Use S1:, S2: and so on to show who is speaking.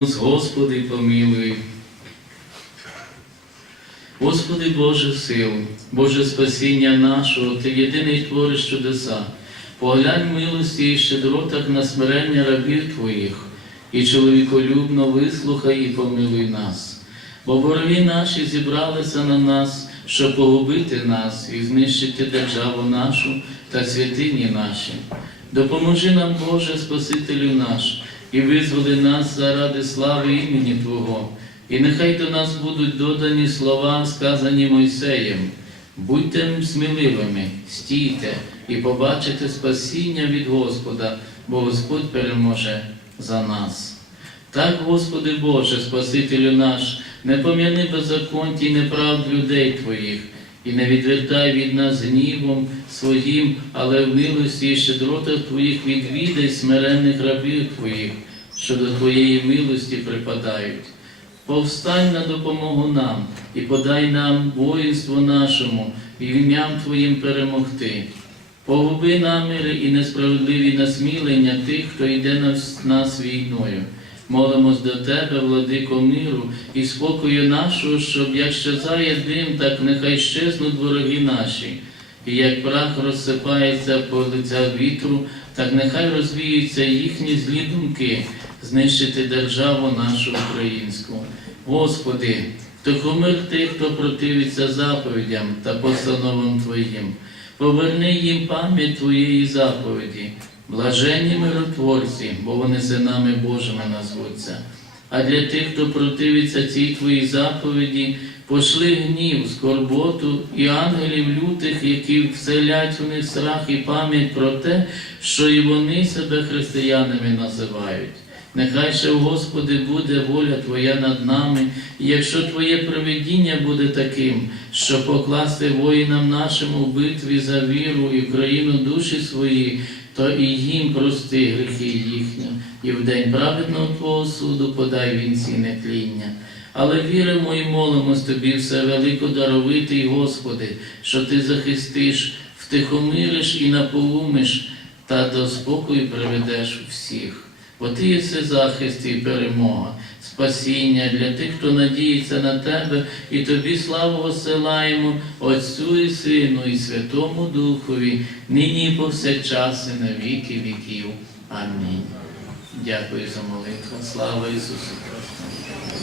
S1: Господи, помилуй. Господи Боже сил, Боже спасіння нашого, Ти єдиний твориш чудеса. Поглянь милості і щедротах на смирення рабів Твоїх, і чоловіколюбно вислухай і помилуй нас. Бо вороги наші зібралися на нас, щоб погубити нас і знищити державу нашу та святині наші. Допоможи нам, Боже, Спасителю наш, і визволи нас заради слави імені Твого. І нехай до нас будуть додані слова, сказані Мойсеєм. Будьте сміливими, стійте і побачите спасіння від Господа, бо Господь переможе за нас. Так, Господи Боже, Спасителю наш, не пом'яни беззаконті й неправд людей Твоїх, і не відвертай від нас гнівом своїм, але в милості і щедротах Твоїх відвідай смиренних рабів Твоїх, що до Твоєї милості припадають. Повстань на допомогу нам і подай нам воїнство нашому, і ім'ям Твоїм перемогти. Погуби наміри і несправедливі насмілення тих, хто йде на нас війною. Молимось до Тебе, владико миру, і спокою нашого, щоб як щезає дим, так нехай щезнуть вороги наші. І як прах розсипається по лиця вітру, так нехай розвіються їхні злі думки, знищити державу нашу українську. Господи, втихомир тих, хто противиться заповідям та постановам Твоїм. Поверни їм пам'ять Твоєї заповіді, блаженні миротворці, бо вони синами Божими назвуться. А для тих, хто противиться цій Твоїй заповіді, пошли гнів, скорботу і ангелів лютих, які вселять у них страх і пам'ять про те, що і вони себе християнами називають. Нехай ще, Господи, буде воля Твоя над нами, і якщо Твоє провидіння буде таким, що покласти воїнам нашим у битві за віру і Україну душі свої, то і їм прости гріхи їхні, і в день праведного Твого суду подай вінці нетління. Але віримо і молимось Тобі, все велико даровитий, Господи, що Ти захистиш, втихомириш і наполумиш, та до спокою приведеш всіх. Бо ти єси захист і перемога, спасіння для тих, хто надіється на тебе, і тобі славу осилаємо Отцю і Сину, і Святому Духові, нині і повсякчас, і на віки віків. Амінь. Дякую за молитву. Слава Ісусу Христу!